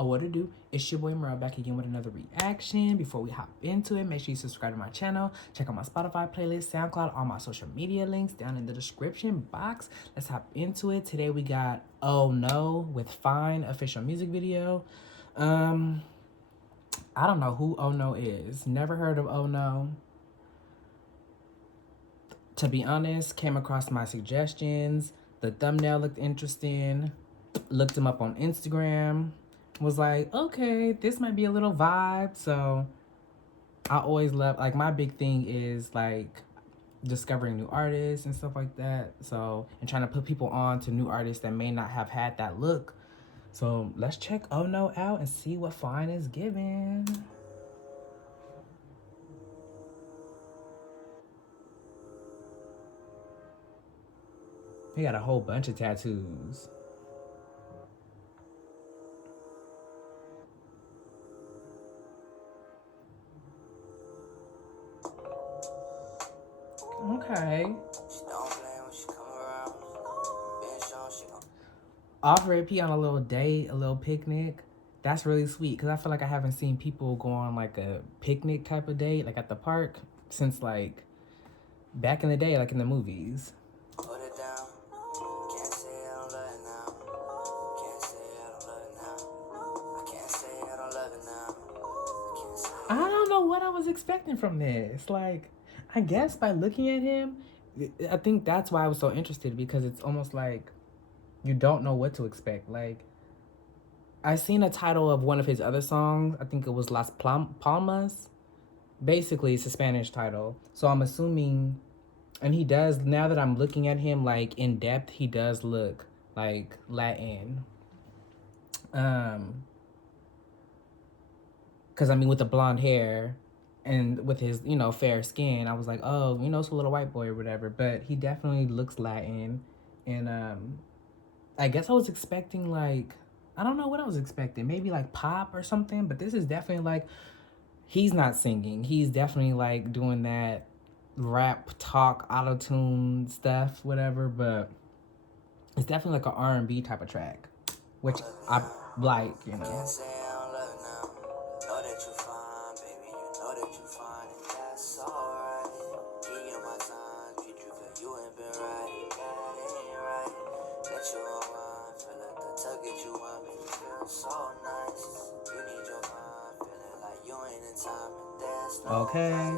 Oh, what to do? It's your boy Merle back again with another reaction. Before we hop into it, make sure you subscribe to my channel. Check out my Spotify playlist, SoundCloud, all my social media links down in the description box. Let's hop into it. Today we got Oh No with Fine official music video. I don't know who Oh No is. Never heard of Oh No. To be honest, came across my suggestions. The thumbnail looked interesting. Looked him up on Instagram. Was like, okay, this might be a little vibe. So I always love, like, my big thing is like discovering new artists and stuff like that. So, and trying to put people on to new artists that may not have had that look. So let's check Oh No out and see what Fine is giving. He got a whole bunch of tattoos. Okay. Off repeat on a little date, a little picnic. That's really sweet because I feel like I haven't seen people go on like a picnic type of date, like at the park, since like back in the day, like in the movies. Put it down. Can't say I don't love it now. Can't say I don't love it now. I can't say I don't love it now. I don't know what I was expecting from this. Like, I guess by looking at him, I think that's why I was so interested, because it's almost like you don't know what to expect. Like, I seen a title of one of his other songs. I think it was Las Palmas. Basically, it's a Spanish title. So I'm assuming, and he does, now that I'm looking at him like in depth, he does look like Latin. Cause I mean, with the blonde hair and with his, you know, fair skin, I was like, oh, you know, it's a little white boy or whatever. But he definitely looks Latin. And I guess I was expecting like, I don't know what I was expecting. Maybe like pop or something. But this is definitely like, he's not singing. He's definitely like doing that rap, talk, auto-tune stuff, whatever. But it's definitely like an R&B type of track, which I like, you know. Okay,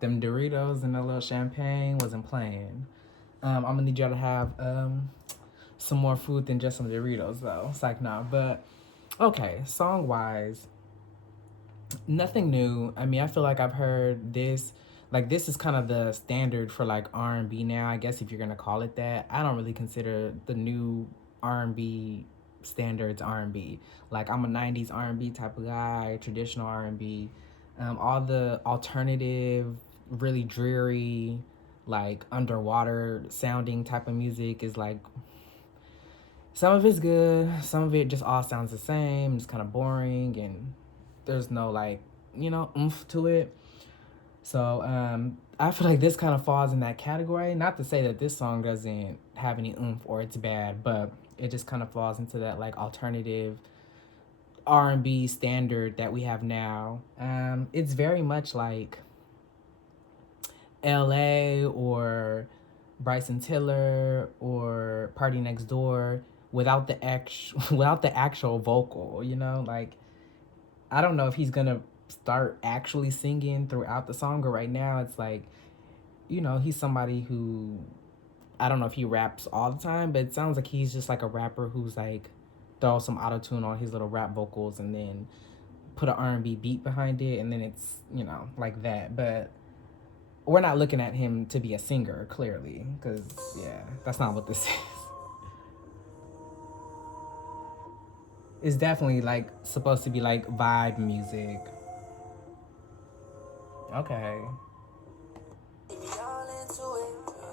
them Doritos and a little champagne wasn't playing. I'm gonna need y'all to have some more food than just some Doritos though. It's like, nah, but okay, song wise, nothing new. I mean, I feel like I've heard this, like this is kind of the standard for like R&B now, I guess, if you're gonna call it that. I don't really consider the new R&B standards R&B. Like, I'm a 90s R&B type of guy, traditional R&B. All the alternative, really dreary, like underwater sounding type of music is like, some of it's good, some of it just all sounds the same. It's kind of boring and there's no like, you know, oomph to it. So I feel like this kind of falls in that category. Not to say that this song doesn't have any oomph or it's bad, but it just kind of falls into that like alternative R&B standard that we have now. It's very much like LA or Bryson Tiller or Party Next Door without the actual vocal, you know? Like, I don't know if he's gonna start actually singing throughout the song, or right now it's like, you know, he's somebody who, I don't know if he raps all the time, but it sounds like he's just like a rapper who's like throw some auto-tune on his little rap vocals and then put an R&B beat behind it, and then it's, you know, like that. But we're not looking at him to be a singer, clearly, because, yeah, that's not what this is. It's definitely, like, supposed to be, like, vibe music. Okay.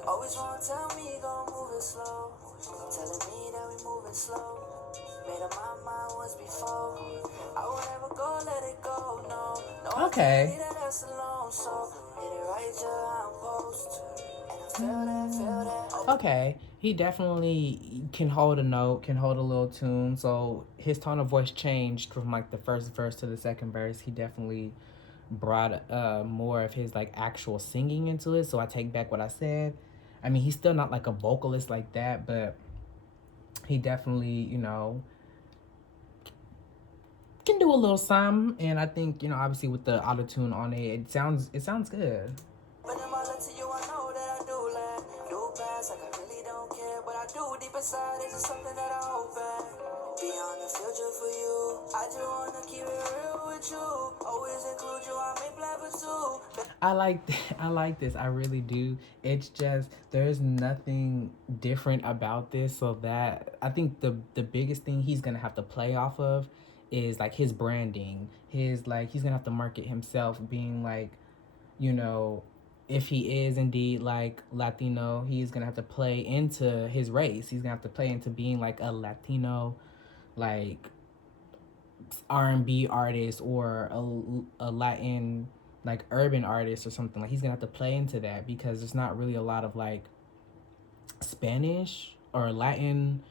Always wanna tell me go move it slow. Telling me that we moving slow. Made up my mind once before. I will never go, let it go, no. Okay. Okay, he definitely can hold a note, can hold a little tune. So his tone of voice changed from like the first verse to the second verse. He definitely brought more of his like actual singing into it. So I take back what I said. I mean, he's still not like a vocalist like that, but he definitely, you know, can do a little something. And I think, you know, obviously with the auto tune on it, it sounds good. Whenever I look to you, I know that I do like do past, like I really don't care, but I do deep inside. It's just something that I hope back. Beyond the future for you, I just wanna keep it real with you. Always include you, I make plan for two. I like I like this. I really do. It's just there's nothing different about this, so that I think the biggest thing he's gonna have to play off of is like his branding. His like he's gonna have to market himself being like, you know, if he is indeed like Latino, he's gonna have to play into his race. He's gonna have to play into being like a Latino, like R&B artist or a Latin like urban artist or something. Like he's gonna have to play into that because there's not really a lot of like Spanish or Latin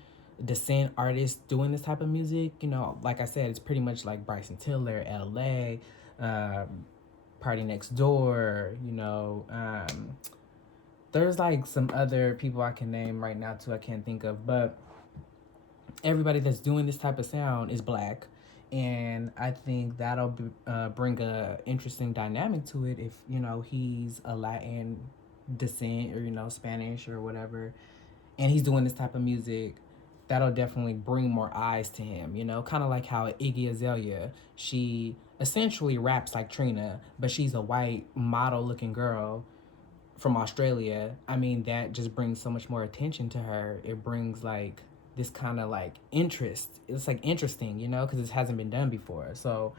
descent artists doing this type of music. You know, like I said, it's pretty much like Bryson Tiller, LA, Party Next Door, you know. There's like some other people I can name right now too, I can't think of, but everybody that's doing this type of sound is black. And I think that'll bring a interesting dynamic to it if, you know, he's a Latin descent or, you know, Spanish or whatever, and he's doing this type of music. That'll definitely bring more eyes to him, you know, kind of like how Iggy Azalea, she essentially raps like Trina, but she's a white model looking girl from Australia. I mean, that just brings so much more attention to her. It brings like this kind of like interest. It's like interesting, you know, because this hasn't been done before. So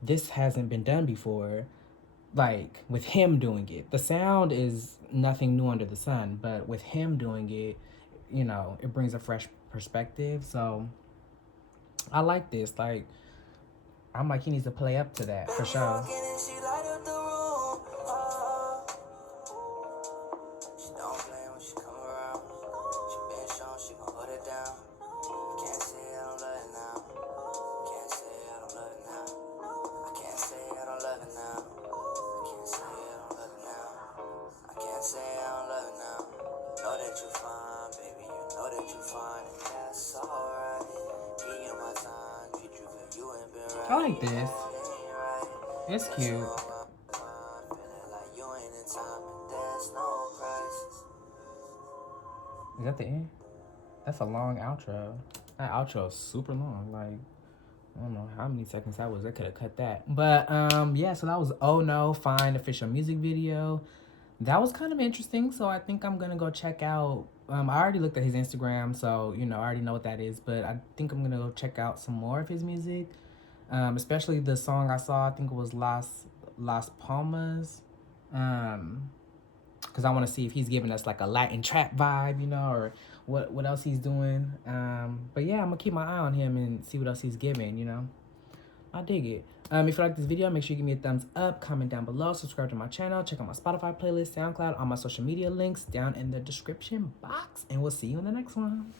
this hasn't been done before, like with him doing it. The sound is nothing new under the sun, but with him doing it, you know, it brings a fresh perspective. So I like this. Like, I'm like, he needs to play up to that for sure. I like this. It's cute. Is that the end? That's a long outro. That outro is super long. Like, I don't know how many seconds that was. I could have cut that. But yeah, so that was Ohno Fine official music video. That was kind of interesting. So I think I'm gonna go check out. I already looked at his Instagram, so you know I already know what that is. But I think I'm gonna go check out some more of his music. Especially the song I saw, I think it was Las Palmas, because I want to see if he's giving us like a Latin trap vibe, you know, or what else he's doing. But yeah, I'm gonna keep my eye on him and see what else he's giving, you know. I dig it. If you like this video, make sure you give me a thumbs up, comment down below, subscribe to my channel, check out my Spotify playlist, SoundCloud, all my social media links down in the description box, and we'll see you in the next one.